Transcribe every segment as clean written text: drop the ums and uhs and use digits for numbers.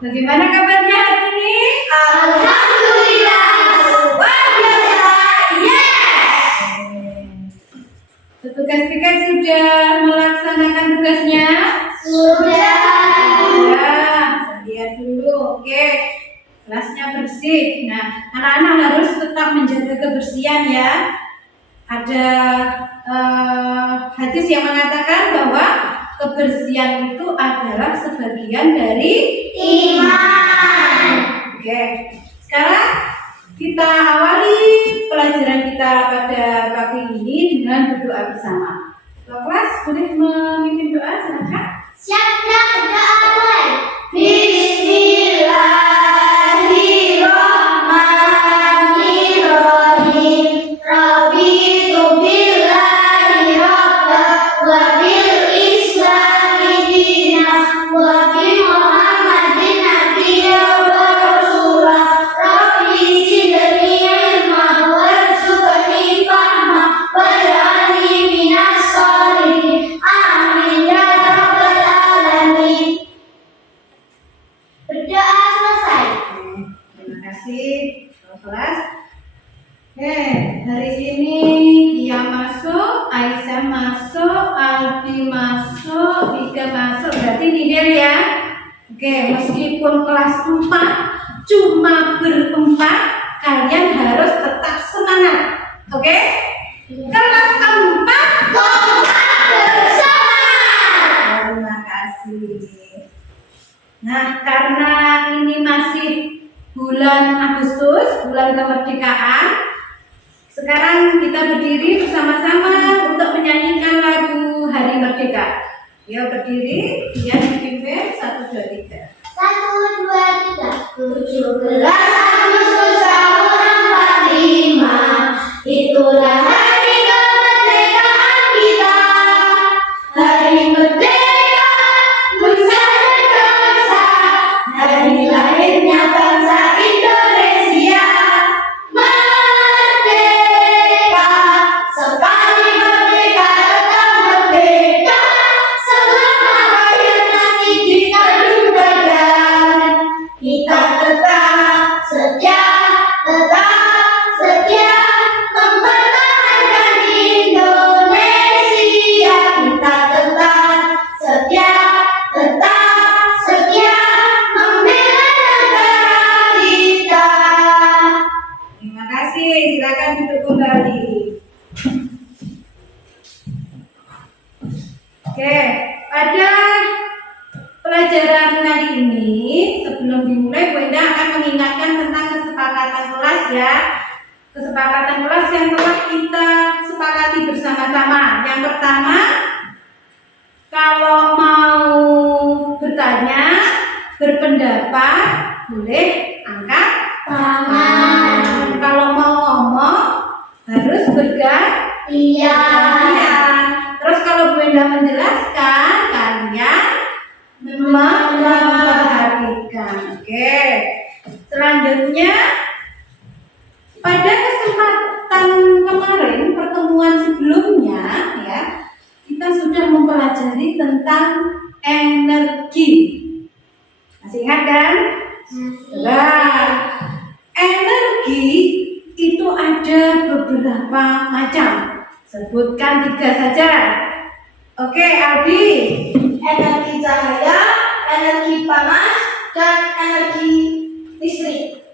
Bagaimana kabarnya hari ini? Alhamdulillah. Luar biasa. Yes. Petugas-petugas sudah melaksanakan tugasnya? Sudah. Ya, lihat dulu. Oke. Kelasnya bersih. Nah, anak-anak harus tetap menjaga kebersihan ya. Ada hadis yang mengatakan bahwa kebersihan itu adalah sebagian dari Iman. Oke, sekarang kita awali pelajaran kita pada pagi ini dengan berdoa bersama. Kelas boleh memimpin doa, silakan. Siap, mulai. Bismillahirrahmanirrahim. Raditu billahi rabban wa bil islami dinan wa bi Muhammadin nabiyyan wa rasulah. Rabbi zidni ilman warzuqni fahma waj'alni minas sholihin. Amin ya rabbal alamin. Berdoa selesai. Terima kasih, kelas. Hari ini Dia masuk, Aisyah masuk, Albi masuk, Ika masuk, berarti nihil ya. Oke, meskipun kelas 4 cuma berempat, kalian harus tetap semangat. Oke? Kelas 4 Kompak bersama. terima kasih. Nah, karena ini masih bulan Agustus, bulan kemerdekaan, sekarang kita berdiri bersama-sama untuk menyanyikan lagu Hari Merdeka. Ya, berdiri, dia dipimpin 1, 2, 3. 1, 2, 3. 17 Agustus tahun 45. Itulah hari kemerdekaan kita. Hari merdeka, bangsa dan bangsa. Hari lahirnya bangsa Indonesia. Merdeka, sekali merdeka tetap merdeka. Selama rakyat masih kita dudukan, kita tetap setia mempertahankan Indonesia. Kita tetap setia membela negara kita. Terima kasih, silakan duduk kembali. Oke, pada pelajaran kali ini sebelum dimulai Bu Enda akan mengingatkan tentang kesepakatan kelas ya. Kesepakatan kelas yang telah kita sepakati bersama-sama. Yang pertama, kalau mau bertanya, berpendapat, boleh angkat tangan. Kalau mau ngomong, harus bergantian. Iya. Terus kalau Bu Enda menjelaskan, kalian memperhatikan. Oke. Selanjutnya, pada kesempatan kemarin, pertemuan sebelumnya, ya, kita sudah mempelajari tentang energi. Masih ingat kan? Nah, energi itu ada beberapa macam. Sebutkan 3 saja. Oke, Albi. Energi cahaya, energi panas, dan energi listrik.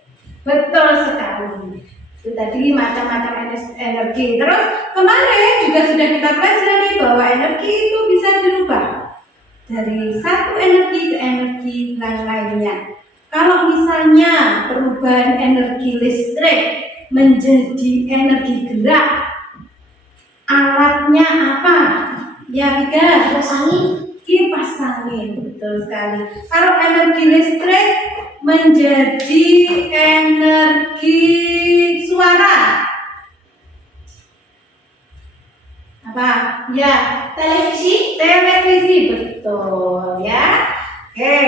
Betul sekali. Itu tadi macam-macam energi. Terus kemarin juga sudah kita pelajari bahwa energi itu bisa dirubah dari satu energi ke energi lainnya. Kalau misalnya perubahan energi listrik menjadi energi gerak, alatnya apa? Ya, Vika. Kipas angin. Kipas angin, betul sekali. Kalau energi listrik menjadi energi suara, apa? Ya, televisi, betul ya. Oke,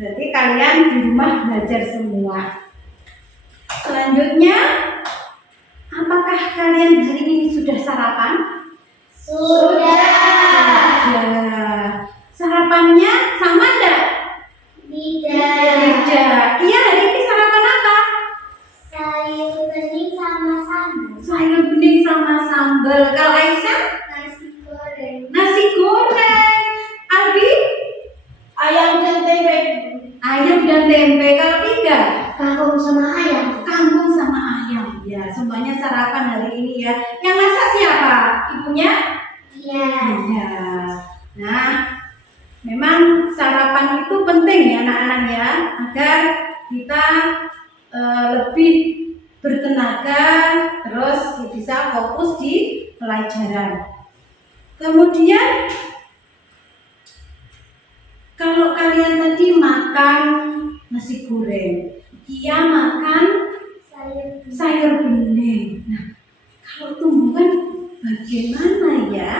berarti kalian di rumah belajar semua. Selanjutnya, apakah kalian hari ini sudah sarapan? Sudah. Ya. Sarapannya sama enggak? Tidak. tempe. Kalau Vika, Kangkung sama ayam. kangkung sama ayam. Ya, semuanya sarapan hari ini ya. Yang masak siapa? Ibunya? Iya. Iya. Nah, memang sarapan itu penting ya anak-anak ya, agar kita lebih bertenaga, terus bisa fokus di pelajaran. Kemudian kalau kalian tadi makan nasi goreng, dia makan sayur bening. Nah, kalau tumbuhan bagaimana ya?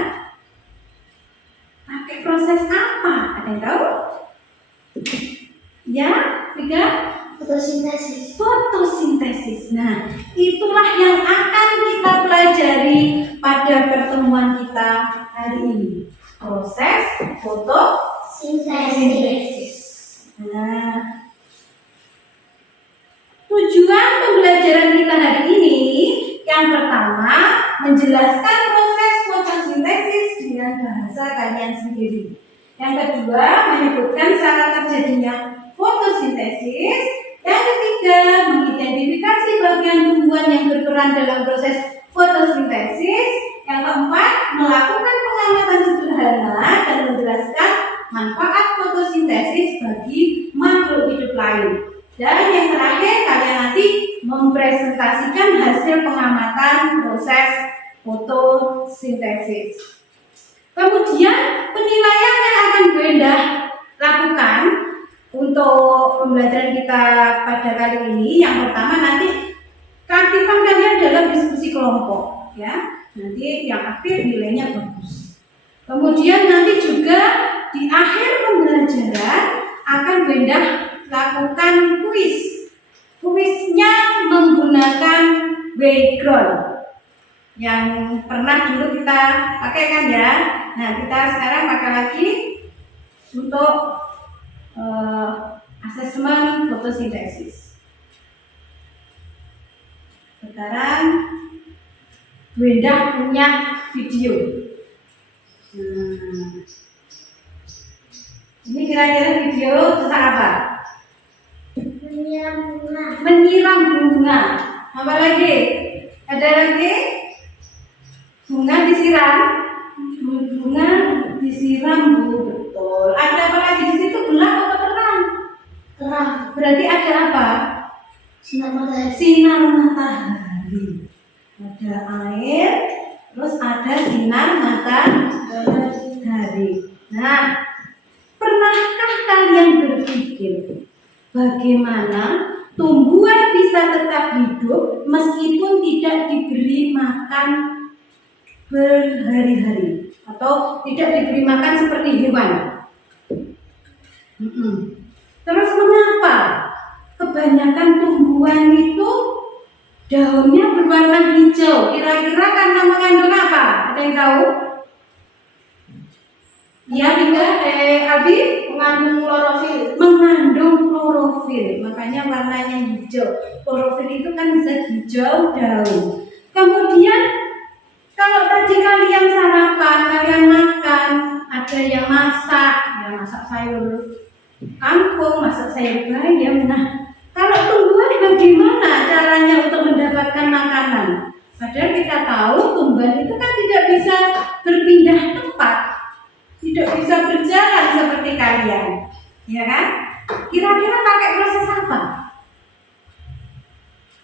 Pakai proses apa? Ada yang tahu? Ya, Vika? Fotosintesis. Fotosintesis. Nah, itulah yang akan kita pelajari pada pertemuan kita hari ini. Proses fotosintesis. Nah, tujuan pembelajaran kita hari ini yang pertama menjelaskan proses fotosintesis dengan bahasa kalian sendiri. Yang kedua menyebutkan syarat terjadinya fotosintesis. Yang ketiga mengidentifikasi bagian tumbuhan yang berperan dalam proses fotosintesis. Yang keempat melakukan pengamatan sederhana dan menjelaskan manfaat fotosintesis bagi makhluk hidup lain. Dan yang terakhir kalian nanti mempresentasikan hasil pengamatan proses fotosintesis. Kemudian penilaian yang akan Bu Endah lakukan untuk pembelajaran kita pada kali ini, yang pertama nanti keaktifan kalian dalam diskusi kelompok ya. Nanti yang aktif nilainya bagus. Kemudian nanti juga di akhir pembelajaran akan Bu Endah lakukan kuis. Kuisnya menggunakan background yang pernah dulu kita pakai kan ya. Nah, kita sekarang pakai lagi untuk asesmen fotosintesis. Sekarang Bu Endah punya video. Ini kira-kira video tentang apa? Menyiram bunga. Menyiram bunga. Apa lagi? Ada lagi? Bunga disiram. Bunga disiram, Bu. Betul. Ada apa lagi di situ? Gelap atau terang? Terang. Berarti ada apa? Sinar matahari. Sinar matahari. Ada air, terus ada sinar matahari. Nah, pernahkah kalian berpikir bagaimana tumbuhan bisa tetap hidup meskipun tidak diberi makan berhari-hari atau tidak diberi makan seperti hewan? Terus mengapa kebanyakan tumbuhan itu daunnya berwarna hijau? Kira-kira karena mengandung apa? Ada yang tahu? Ya, Vika, Abi? Mengandung klorofil. Mengandung klorofil, makanya warnanya hijau. Klorofil itu kan zat hijau daun. Kemudian kalau tadi kalian sarapan, kalian makan, ada yang masak, ya masak sayur kangkung, masak sayur bayam. Nah, kalau tumbuhan bagaimana caranya untuk mendapatkan makanan? Padahal kita tahu tumbuhan itu kan tidak bisa berpindah tempat, tidak bisa berjalan seperti kalian, ya kan? Kira-kira pakai proses apa?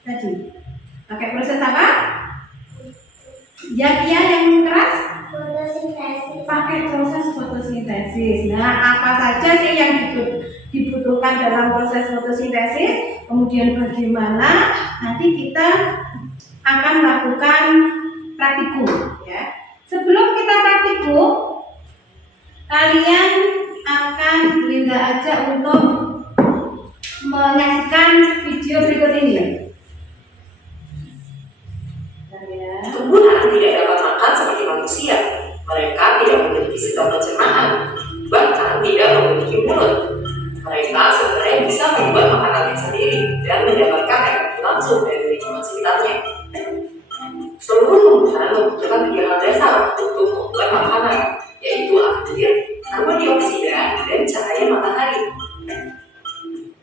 Tadi pakai proses apa? Ya, yang keras? Fotosintesis. Pakai proses fotosintesis. Nah, apa saja sih yang dibutuhkan dalam proses fotosintesis? Kemudian bagaimana nanti kita akan melakukan praktikum, ya. Sebelum kita praktikum, kalian akan Linda ajak untuk menyaksikan video berikut ini. Tumbuhan tidak dapat makan seperti manusia. Mereka tidak memiliki sistem pencernaan, bahkan tidak memiliki mulut. Mereka sebenarnya bisa membuat makanannya sendiri dan mendapatkan energi langsung dari lingkungan sekitarnya. Seluruh tumbuhan membutuhkan 3 hal dasar untuk membuat makanan, yaitu air, karbon dioksida, dan cahaya matahari.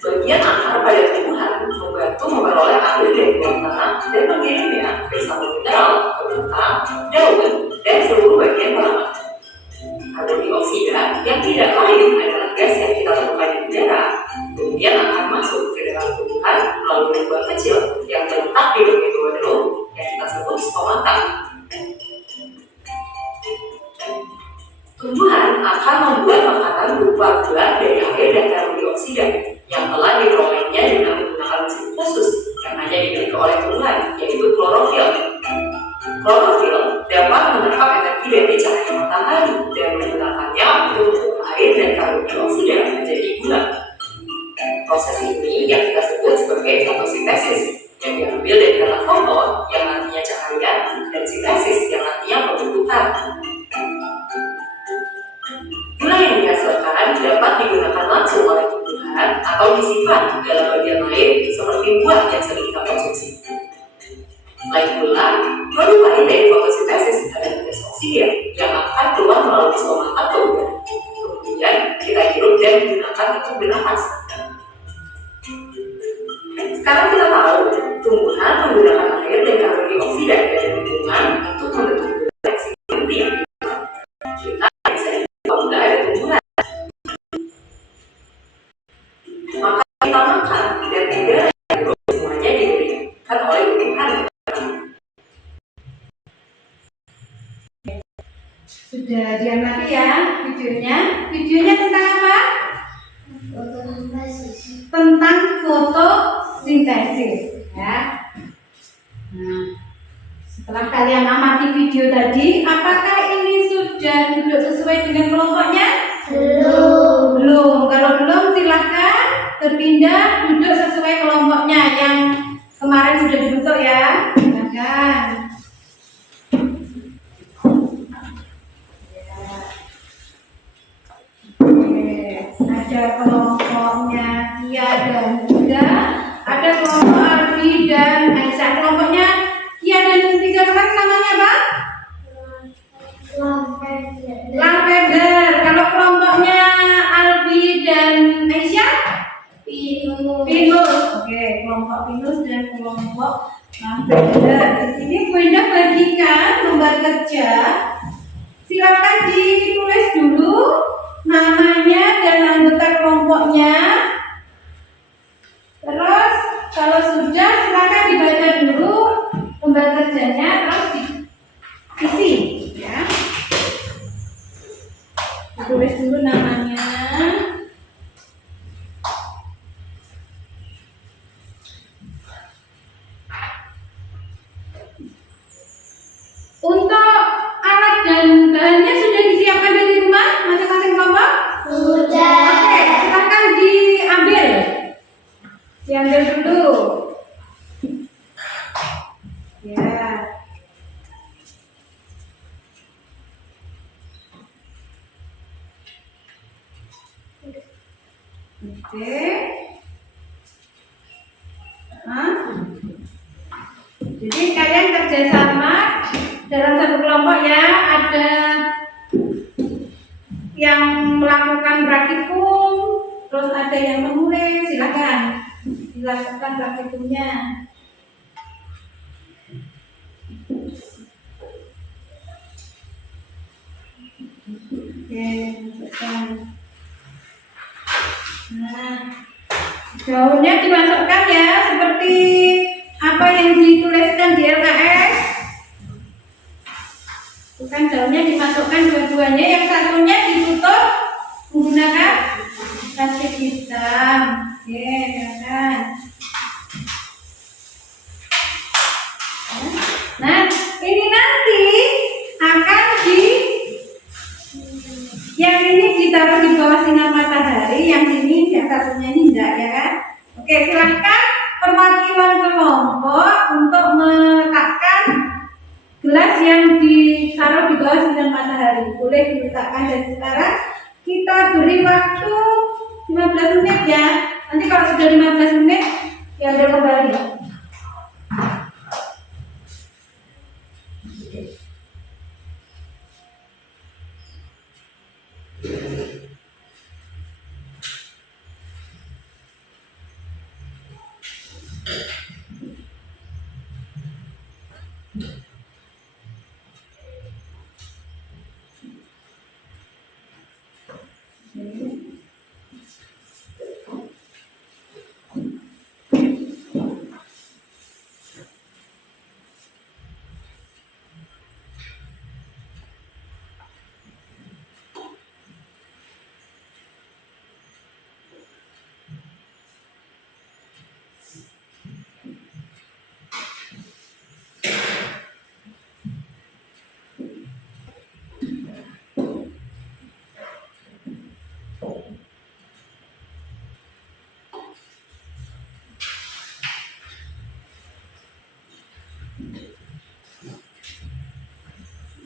Bagi Bagian akar pada tumbuhan membantu memperoleh air dari bawah tanah dan mengirimnya bersama mineral ke batang, daun, dan seluruh bagian tanaman. Karbon dioksida yang tidak lain adalah gas yang kita temukan di udara, kemudian akan masuk ke dalam tumbuhan melalui lubang kecil yang terletak di bagian bawah daun yang kita sebut stomata. Tumbuhan akan membuat makanan berupa buah dari air dan karbon dioksida yang telah diperolehnya dengan menggunakan mesin khusus yang hanya dimiliki oleh tumbuhan, yaitu klorofil. Klorofil dapat menangkap energi dari cahaya matahari dan menggunakannya untuk mengubah air dan karbon dioksida menjadi gula. Proses ini yang kita sebut sebagai fotosintesis, yang diambil dari kata foto yang artinya cahaya dan sintesis yang artinya pembentukan. Gula yang dihasilkan dapat digunakan langsung oleh tumbuhan atau disimpan dalam bagian lain seperti buah yang sering kita konsumsi. Selain gula, produk lain dari fotosintesis adalah gas oksigen yang akan keluar melalui stomata ke udara. Kemudian kita hirup dan gunakan untuk bernafas. Sekarang kita tahu tumbuhan menggunakan air dan karbon dioksida dari lingkungan untuk membentuk gula inti yang kita bisa apabila ada tumbuhan. Maka kita makan dan udara yang hidup semuanya diberikan oleh tumbuhan. Sudah diamati ya videonya. Videonya tentang apa? Fotosintesis. Tentang fotosintesis ya. Nah, setelah kalian amati video tadi, apakah ini sudah duduk sesuai dengan kelompoknya? Belum. Belum. Kalau belum silahkan berpindah duduk sesuai kelompoknya yang kemarin sudah dibentuk ya. Silahkan. Ada kelompoknya Kia dan Bunda, ada kelompok Alfi dan Aisyah. Kelompoknya Kia dan tiga teman namanya apa? Lavender. Kalau kelompoknya Alfi dan Aisyah? Pinus. Oke, kelompok Pinus dan kelompok Lavender. Di sini Bunda bagikan lembar kerja. Silakan ditulis dulu namanya dan anggota kelompoknya. Terus kalau sudah silakan dibaca dulu lembar kerjanya, terus diisi ya. Ditulis dulu namanya. Untuk alat dan bahannya sudah disiapkan dari rumah masing-masing kelompok? Sudah. Oke, silakan diambil. Diambil dulu. Ya. Oke. Jadi kalian kerjasama dalam satu kelompok ya. Ada yang melakukan praktikum, terus ada yang menulis. Silakan dilakukan praktikumnya. Oke, masukkan. Nah, daunnya dimasukkan ya, seperti apa yang dituliskan di LKS. Bukan, daunnya dimasukkan dua-duanya, yang satunya ditutup menggunakan plastik hitam. Oke, silakan. Nah, ini nanti akan yang ini ditaruh di bawah sinar matahari, yang ini yang satunya ini enggak ya kan? Oke, silahkan perwakilan kelompok untuk meletakkan gelas yang ditaruh di bawah sinar matahari. Boleh diletakkan dan sekarang kita beri waktu 15 menit ya. Nanti kalau sudah 15 menit ya udah kembali.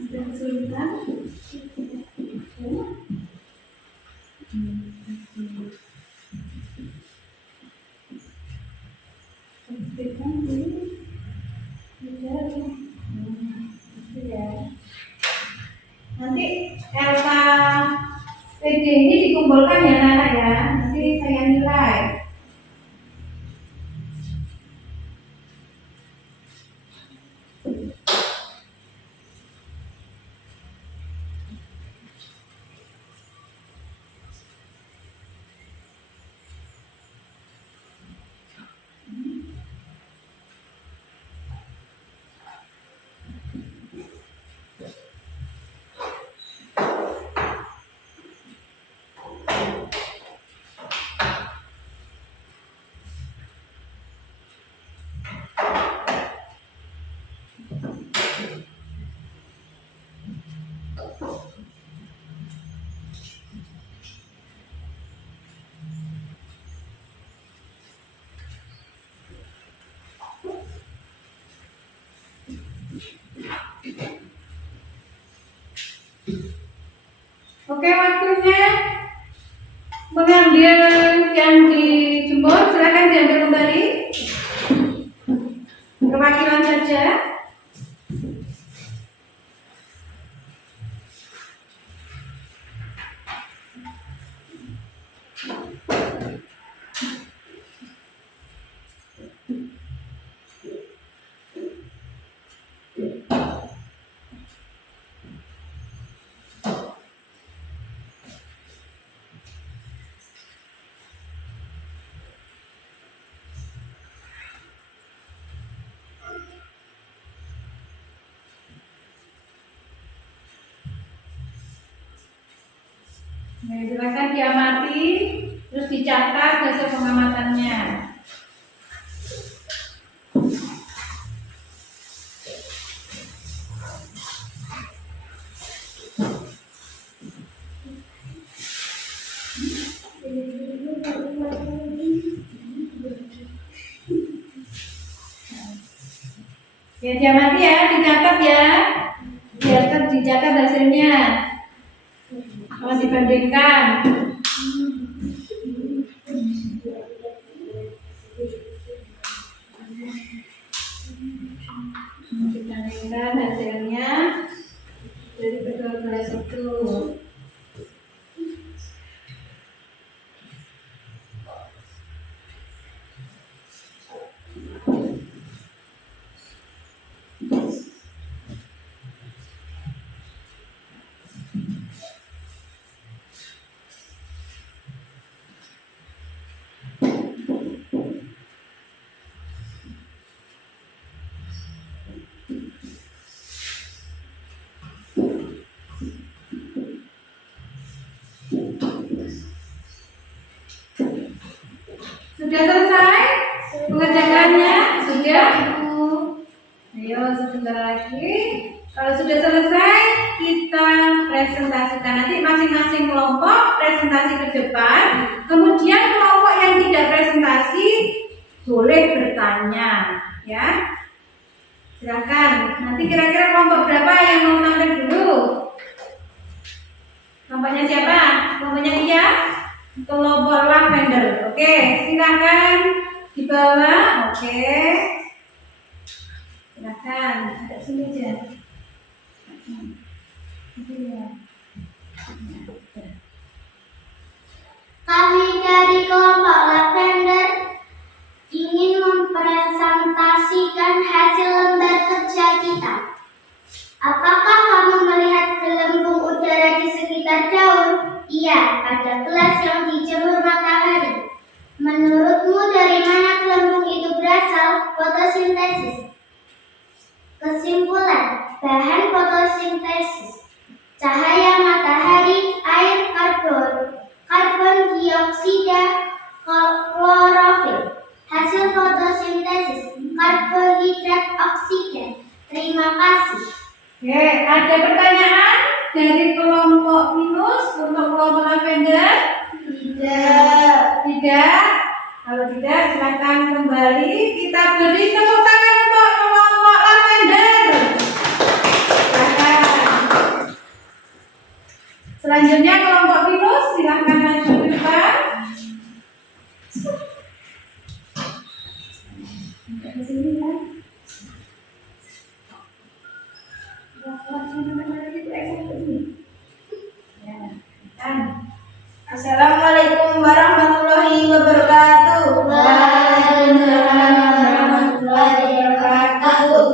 Ada kesulitan? Nanti LK PD ini dikumpulkan ya anak ya, nanti saya nilai. Oke, waktunya mengambil yang dijemur, silakan diambil kembali. Perwakilan saja. Nah, silakan diamati, terus dicatat hasil pengamatannya. Ya, diamati ya, dicatat ya, biar dicatat hasilnya. Kalau dibandingkan, hasilnya dari kedua belas itu. Sudah selesai pengerjaannya? Sudah? Ayo sebentar lagi. Kalau sudah selesai, kita presentasikan. Nanti masing-masing kelompok presentasi ke depan. Kemudian kelompok yang tidak presentasi boleh bertanya, ya. Silakan. Nanti kira-kira kelompok berapa yang mau tampil dulu? Kelompoknya siapa? Kelompoknya dia? Kelompok lavender. Oke, silakan di bawah. Oke. Silakan, ada sini aja. Kami dari kelompok lavender ingin dioksida klorofil. Hasil fotosintesis karbohidrat oksigen. Terima kasih. Oke, ada pertanyaan dari kelompok minus untuk kelompok lavender? Tidak. Tidak. Kalau tidak, silakan kembali. Kita beri tepuk tangan untuk kelompok lavender. Silakan. Selanjutnya kelompok minus, silakan maju ke depan. Di sini ya. Assalamualaikum warahmatullahi wabarakatuh. Waalaikumsalam warahmatullahi wabarakatuh.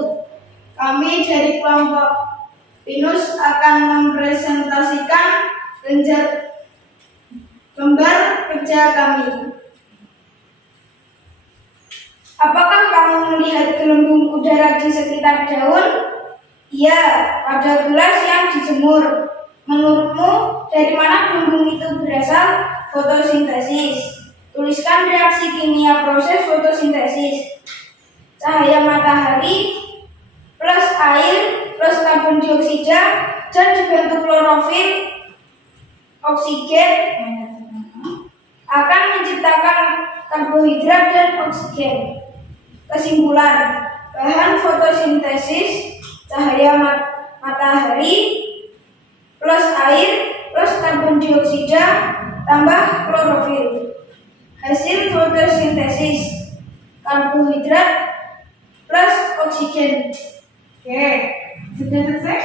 Kami dari kelompok Pinus akan mempresentasikan lembar kerja kami. Apakah kamu melihat gelembung udara di sekitar daun? Iya, pada gelas yang dijemur. Menurutmu, dari mana gelembung itu berasal? Fotosintesis. Tuliskan reaksi kimia proses fotosintesis. Cahaya matahari plus air plus karbon dioksida dan dibantu klorofil oksigen akan menciptakan karbohidrat dan oksigen. Kesimpulan, bahan fotosintesis cahaya matahari plus air plus karbon dioksida tambah klorofil. Hasil fotosintesis karbohidrat plus oksigen. Oke, sudah selesai?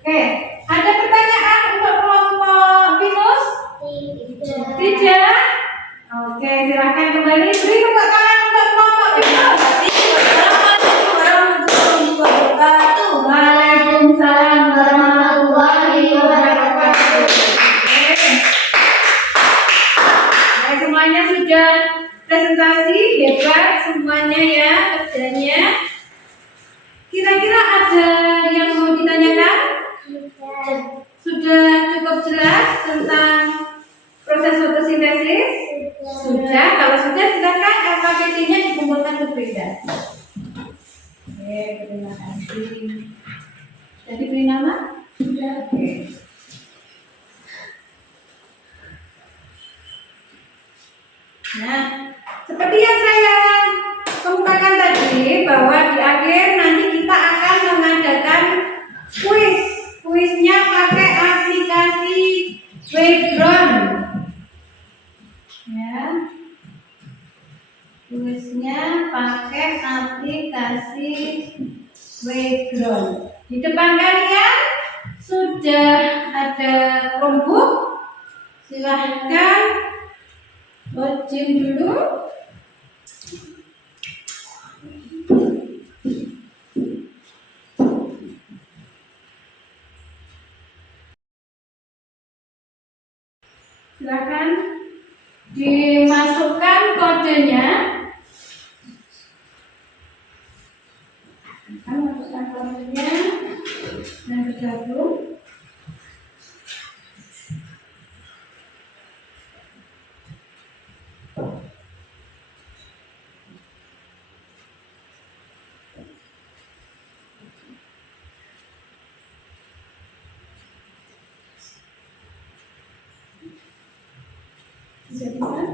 Oke, ada pertanyaan untuk kelompok minus? Tidak. Oke, silakan kembali. Beri tepuk tangan untuk kelompok minus. Assalamualaikum warahmatullahi wabarakatuh. Waalaikumsalam warahmatullahi wabarakatuh. Oke, semuanya sudah presentasi, hebat semuanya ya kerjanya. Kira-kira ada yang mau ditanyakan? Sudah cukup jelas tentang proses fotosintesis? Sudah. Kalau sudah, silakan LKPD-nya dikumpulkan berbeda. Oke, terima kasih. Jadi beri nama? Sudah. Oke. Nah, seperti yang saya kemukakan tadi, bahwa di akhir nanti kita akan mengadakan kuis. Kuisnya pakai aplikasi Background. Ya. Kuisnya pakai aplikasi Background. Di depan kalian sudah ada Chromebook. Silahkan login dulu. Silakan dimasukkan kodenya. Masukkan kodenya dan bergabung. Sudah bisa?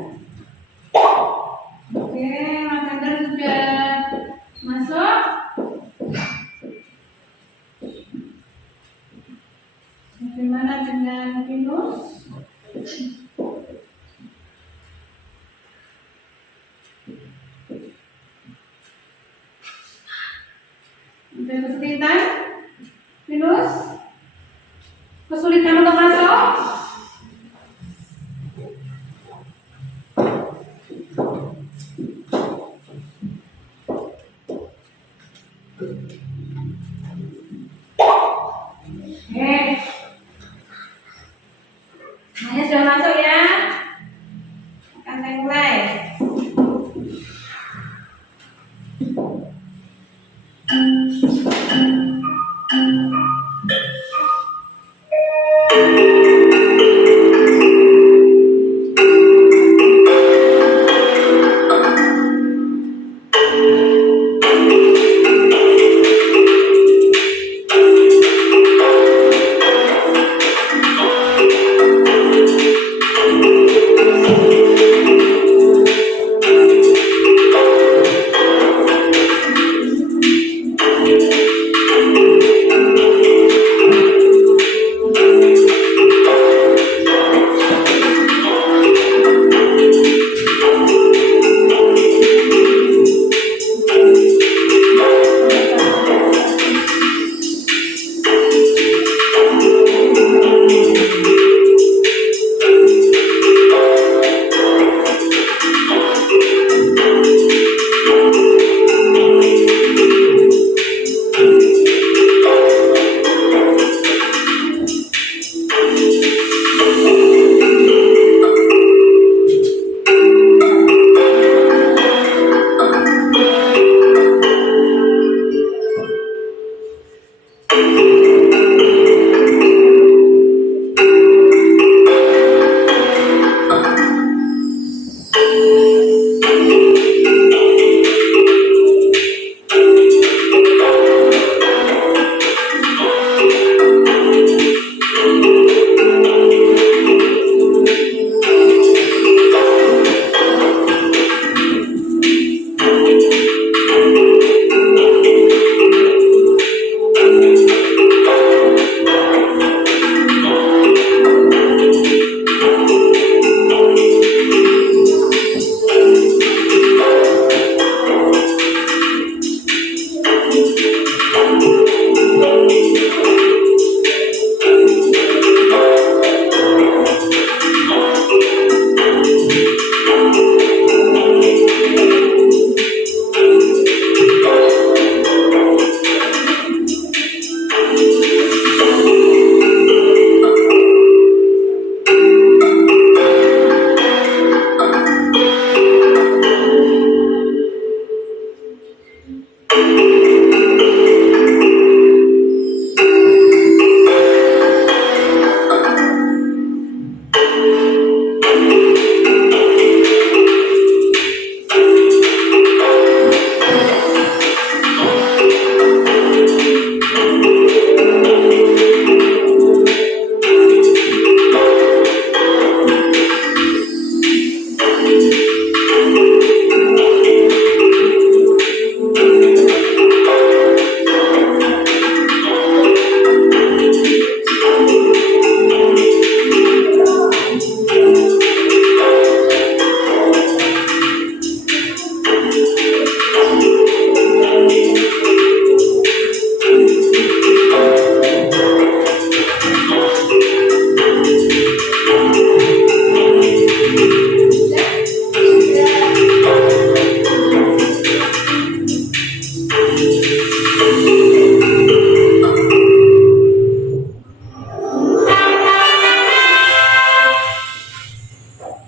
Oke, Mas Andar sudah masuk. Bagaimana dengan Pinus? Ada kesulitan? Pinus? Kesulitan untuk masuk?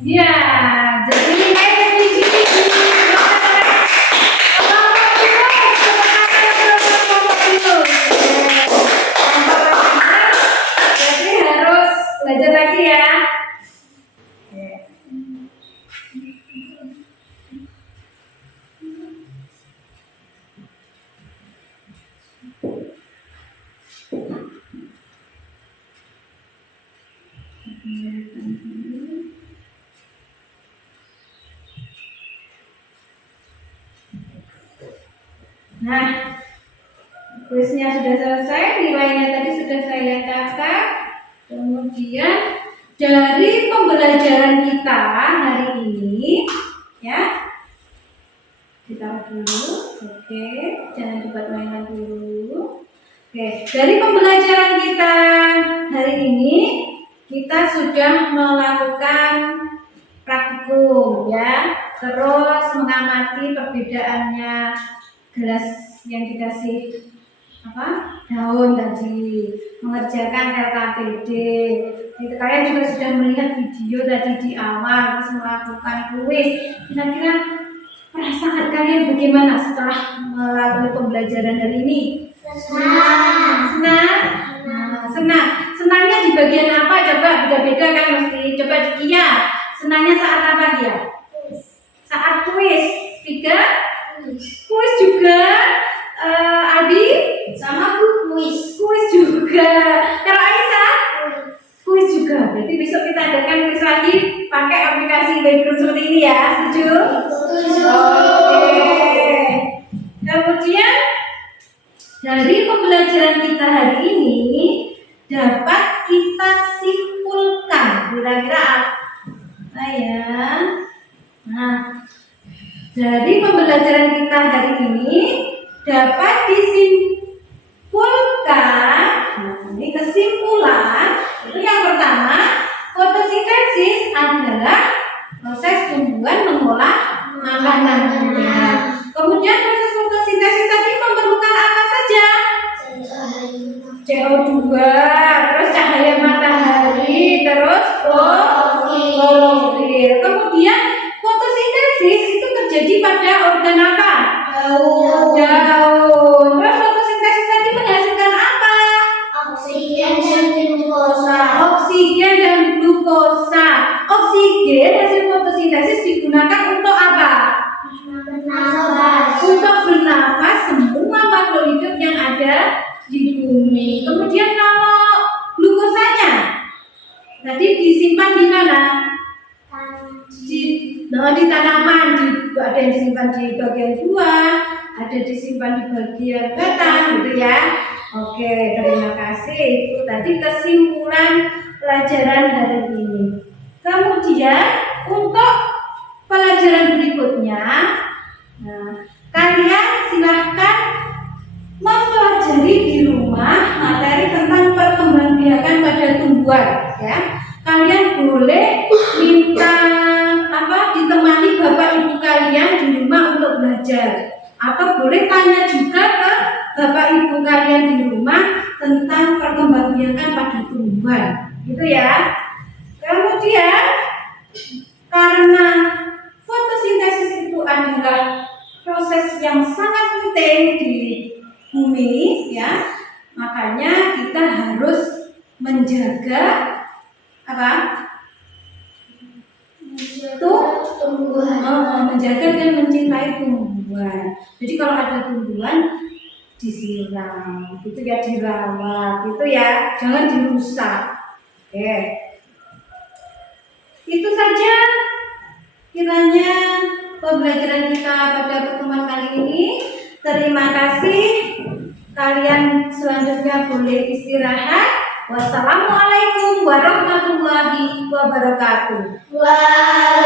Ya, jadi jadi harus belajar lagi ya. Nah, kuisnya sudah selesai, nilainya tadi sudah saya catat. Kemudian dari pembelajaran kita hari ini, ya, ditaruh dulu. Oke, jangan dibuat mainan dulu. Oke, dari pembelajaran kita hari ini, kita sudah melakukan praktikum, ya, terus mengamati perbedaannya gelas yang dikasih daun tadi, mengerjakan LKPD. Itu kalian juga sudah melihat video tadi di awal, terus melakukan kuis. Kira-kira perasaan kalian bagaimana setelah melalui pembelajaran hari ini? Senang. Senang. Senangnya di bagian apa? Coba beda-beda kan mesti. Coba di Kia. Senangnya saat apa dia? Saat kuis. Tiga? Kuis juga. Abi Sama Bu kuis. kuis juga. Kalau Aisyah kuis juga. Berarti besok kita adakan kuis lagi pakai aplikasi background seperti ini ya. Setuju? Oke. Kemudian dari pembelajaran kita hari ini dapat kita simpulkan kira-kira apa ya? Nah, dari pembelajaran kita hari ini dapat disimpulkan. Nah, ini kesimpulan. Itu yang pertama, fotosintesis adalah proses tumbuhan mengolah makanan. Kemudian proses fotosintesis tadi memerlukan apa saja? CO2, terus cahaya matahari, terus klorofil. Kemudian fotosintesis itu terjadi pada organ apa? Daun. Terus fotosintesis tadi menghasilkan apa? Oksigen dan glukosa. Oksigen dan glukosa. Oksigen hasil fotosintesis digunakan untuk apa? Bernafas. Untuk bernafas semua makhluk hidup yang ada di bumi. Kemudian kalau glukosanya tadi disimpan di mana? Di tanaman, ada yang disimpan di bagian buah, ada disimpan di bagian batang, gitu ya. Oke, terima kasih. Itu tadi kesimpulan pelajaran hari ini. Kemudian untuk pelajaran berikutnya, kalian silahkan mempelajari di rumah materi tentang perkembangbiakan pada tumbuhan, ya. Kalian boleh minta ditemani bapak ibu kalian di rumah untuk belajar, atau boleh tanya juga ke bapak ibu kalian di rumah tentang perkembangbiakan pada tumbuhan, gitu ya. Kemudian karena fotosintesis itu adalah proses yang sangat penting di bumi, ya, makanya kita harus menjaga menjaga dan mencintai tumbuhan. Jadi kalau ada tumbuhan disiram, gitu ya, dirawat, gitu ya, jangan dirusak. Oke, itu saja kiranya pembelajaran kita pada pertemuan kali ini. Terima kasih. Kalian selanjutnya boleh istirahat. Wassalamualaikum warahmatullahi wabarakatuh. Waalaikumsalam.